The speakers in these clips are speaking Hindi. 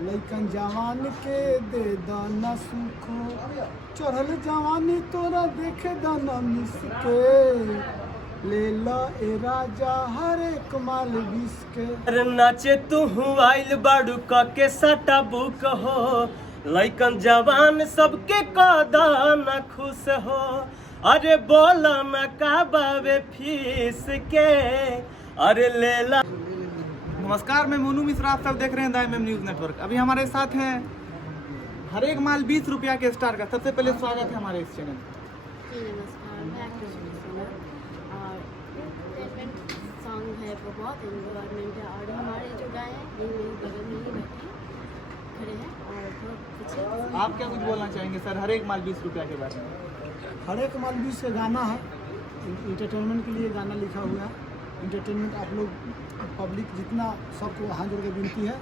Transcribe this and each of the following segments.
लइकन जवान के दे दाना सुखो, चढ़ल जवानी तोरा देखे दाना मिस के, ले ला ए राजा हर एक माल बीस के। अरे नाचे तू आइल बाड़ू के सटा बुक हो, लइकन जवान सबके कदाना खुश हो। अरे बोला न का बावे फीस के, अरे लेला। नमस्कार, मैं मोनू मिश्रा, आप सब देख रहे हैं द MM न्यूज़ नेटवर्क। अभी हमारे साथ हैं हर एक माल 20 रुपया के स्टार का। सबसे पहले स्वागत है हमारे इस चैनल। जी नमस्कार, मैं एक्ट्रेस और एंटरटेनमेंट सॉन्ग है वो बहुत इन्वायरमेंट है, और हमारे जो गाय हैं ये मेरे बगल में ही बैठे खड़े हैं और बहुत कुछ। आप क्या कुछ बोलना चाहेंगे सर हर एक माल 20 रुपया के बारे में? हर एक माल बीस से गाना है, इंटरटेनमेंट के लिए गाना लिखा हुआ है। इंटरटेनमेंट आप लोग पब्लिक जितना सबको हाथ जोड़ के विनती है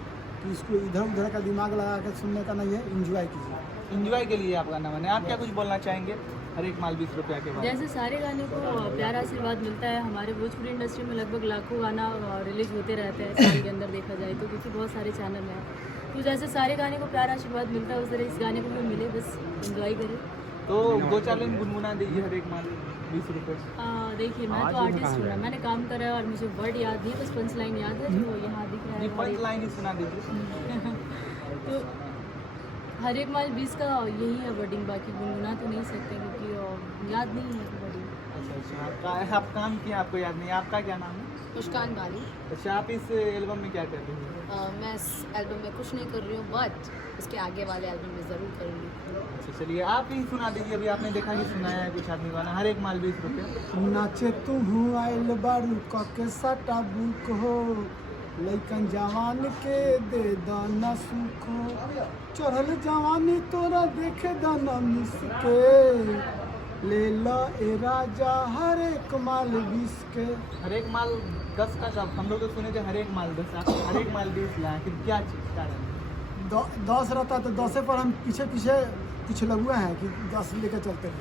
कि इसको इधर उधर का दिमाग लगा कर सुनने का नहीं है, एंजॉय कीजिए। एंजॉय के लिए आप गाना बने। आप क्या कुछ बोलना चाहेंगे हर एक माल 20 रुपया के बारे में? जैसे सारे गाने को प्यारा आशीर्वाद मिलता है, हमारे भोजपुरी इंडस्ट्री में लगभग लाखों गाना रिलीज होते रहते हैं साल के अंदर देखा जाए तो, क्योंकि बहुत सारे चैनल हैं। तो जैसे सारे गाने को प्यारा आशीर्वाद मिलता है उस तरह इस गाने को भी मिले, बस एंजॉय करें। तो 2 4 लाइन गुनगुना दीजिए हर एक माल 20 रुपये। देखिए मैं तो आर्टिस्ट हूँ ना, मैंने काम करा है और मुझे वर्ड याद नहीं है, बस पंच लाइन याद है जो यहाँ दिख रहा जी, है। पंच लाइन ही सुना दीजिए। तो हर एक माल 20 का यही है वर्डिंग, बाकी गुनगुना तो नहीं सकते क्योंकि याद नहीं है वर्डिंग। अच्छा, आप काम किया, आपको याद नहीं। आपका क्या नाम है? मुस्कान वाली। अच्छा, आप इस एल्बम में क्या कर रही हैं? मैं इस एल्बम में कुछ नहीं कर रही हूँ, बट इसके आगे वाले एल्बम में ज़रूर करूँगी। अच्छा, चलिए आप ही सुना दीजिए। अभी आपने देखा कि सुनाया है कुछ आदमी गाना हर एक माल 20 रुपये। नाचे तू आइल बारू के सटा बुक हो, लइकन जवान के दे दाना सुखो, चढ़ल जवानी तोरा देखे दाना मिस के, ले ला ए राजा हर एक माल बीस के। हर एक माल 10 का शब्द हम लोग तो सुने थे, हर एक माल 10। आप हर एक माल 20 लाए, फिर क्या चीज़ क्या है? 10 रहता तो 10 पर हम पीछे पीछे कुछ लगुआ है कि 10 लेकर चलते हैं।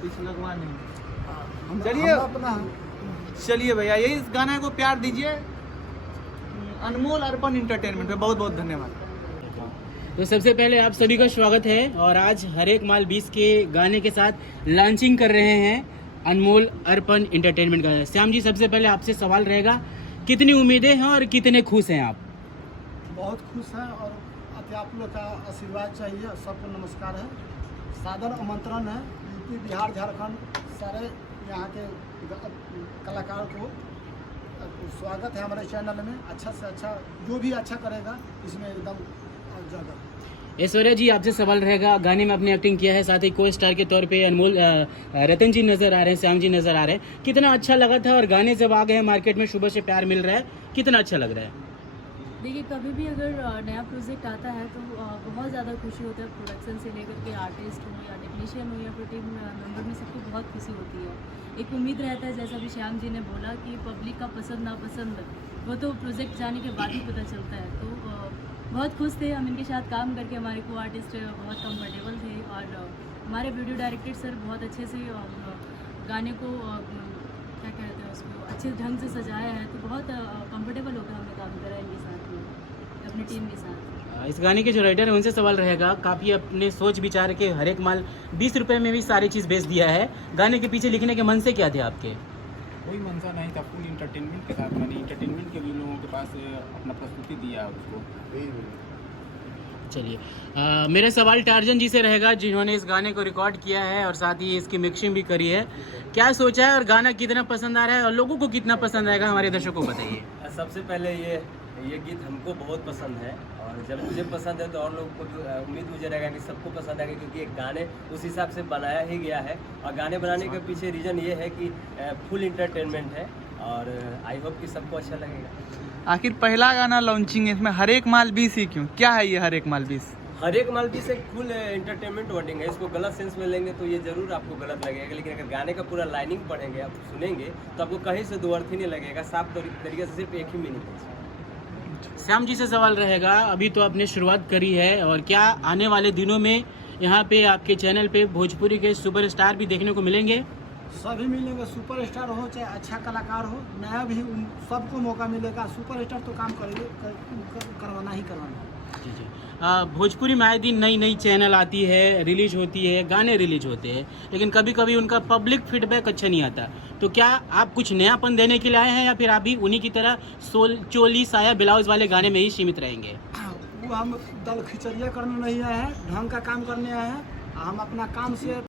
कुछ लगवा नहीं। हम चलिए। अपना चलिए भैया, यही इस गाने को प्यार दीजिए। अनमोल अर्पण इंटरटेनमेंट पे बहुत बहुत धन्यवाद। तो सबसे पहले आप सभी का स्वागत है, और आज हर एक माल 20 के गाने के साथ लॉन्चिंग कर रहे हैं अनमोल अर्पण इंटरटेनमेंट का। श्याम जी, सबसे पहले आपसे सवाल रहेगा, कितनी उम्मीदें हैं और कितने खुश हैं आप? बहुत खुश हैं और आप लोग का आशीर्वाद चाहिए। सबको नमस्कार है, सादर आमंत्रण है यूपी बिहार झारखंड सारे यहाँ के कलाकार को स्वागत है हमारे चैनल में। अच्छा से अच्छा जो भी अच्छा करेगा इसमें एकदम जगह। ऐश्वर्या जी, आपसे सवाल रहेगा, गाने में आपने एक्टिंग किया है, साथ ही को स्टार के तौर पे अनमोल रतन जी नजर आ रहे हैं, श्याम जी नजर आ रहे हैं, कितना अच्छा लगा था? और गाने जब आ गए हैं मार्केट में, सुबह से प्यार मिल रहा है, कितना अच्छा लग रहा है? देखिए, कभी भी अगर नया प्रोजेक्ट आता है तो बहुत ज़्यादा खुशी होता है। प्रोडक्शन से लेकर के आर्टिस्ट हो या टेक्नीशियन हो या फिर टीम मेंबर में सबकी बहुत खुशी होती है। एक उम्मीद रहता है, जैसा भी श्याम जी ने बोला कि पब्लिक का पसंद नापसंद वो तो प्रोजेक्ट जाने के बाद ही पता चलता है। तो बहुत खुश थे हम इनके साथ काम करके, हमारे को आर्टिस्ट बहुत कंफर्टेबल थे और हमारे वीडियो डायरेक्टर सर बहुत अच्छे से गाने को क्या कहते हैं उसको अच्छे ढंग से सजाया है, तो बहुत कंफर्टेबल होकर हमने काम करा है इनके साथ में, अपनी टीम के साथ। इस गाने के जो राइटर है उनसे सवाल रहेगा, काफ़ी अपने सोच विचार के हर एक माल 20 रुपये में भी सारी चीज़ बेच दिया है, गाने के पीछे लिखने के मन से क्या थे आपके? कोई मनसा नहीं था, फुल इंटरटेनमेंट के साथ मैंने इंटरटेनमेंट के भी लोगों के पास अपना प्रस्तुति दिया उसको। चलिए, मेरा सवाल टार्जन जी से रहेगा, जिन्होंने इस गाने को रिकॉर्ड किया है और साथ ही इसकी मिक्सिंग भी करी है। क्या सोचा है और गाना कितना पसंद आ रहा है और लोगों को कितना पसंद आएगा, हमारे दर्शकों को बताइए। सबसे पहले ये गीत हमको बहुत पसंद है, और जब मुझे पसंद है तो और लोगों को भी उम्मीद मुझे रहेगा कि सबको पसंद आएगा, क्योंकि एक गाने उस हिसाब से बनाया ही गया है। और गाने बनाने के पीछे रीज़न ये है कि फुल इंटरटेनमेंट है, और आई होप कि सबको अच्छा लगेगा। आखिर पहला गाना लॉन्चिंग है, इसमें हर एक माल 20 ही क्यों? क्या है ये हर एक माल 20? हर एक माल 20 एक फुल इंटरटेनमेंट वर्डिंग है। इसको गलत सेंस में लेंगे तो ये जरूर आपको गलत लगेगा, लेकिन अगर गाने का पूरा लाइनिंग पढ़ेंगे, आप सुनेंगे तो आपको कहीं से दो अर्थ ही नहीं लगेगा, साफ तरीके से सिर्फ एक ही मीनिंग है। श्याम जी से सवाल रहेगा, अभी तो आपने शुरुआत करी है, और क्या आने वाले दिनों में यहाँ पे आपके चैनल पे भोजपुरी के सुपरस्टार भी देखने को मिलेंगे? सभी मिलेंगे, सुपरस्टार हो चाहे अच्छा कलाकार हो, नया भी सबको मौका मिलेगा। सुपरस्टार तो काम करेंगे, करवाना ही करवाना। जी जी। भोजपुरी में आए दिन नई नई चैनल आती है, रिलीज होती है, गाने रिलीज होते हैं, लेकिन कभी कभी उनका पब्लिक फीडबैक अच्छा नहीं आता। तो क्या आप कुछ नयापन देने के लिए आए हैं या फिर आप भी उन्हीं की तरह चोली साया ब्लाउज वाले गाने में ही सीमित रहेंगे? वो हम दल खिचड़िया करने नहीं आए हैं, ढंग का काम करने आए हैं। हम अपना काम से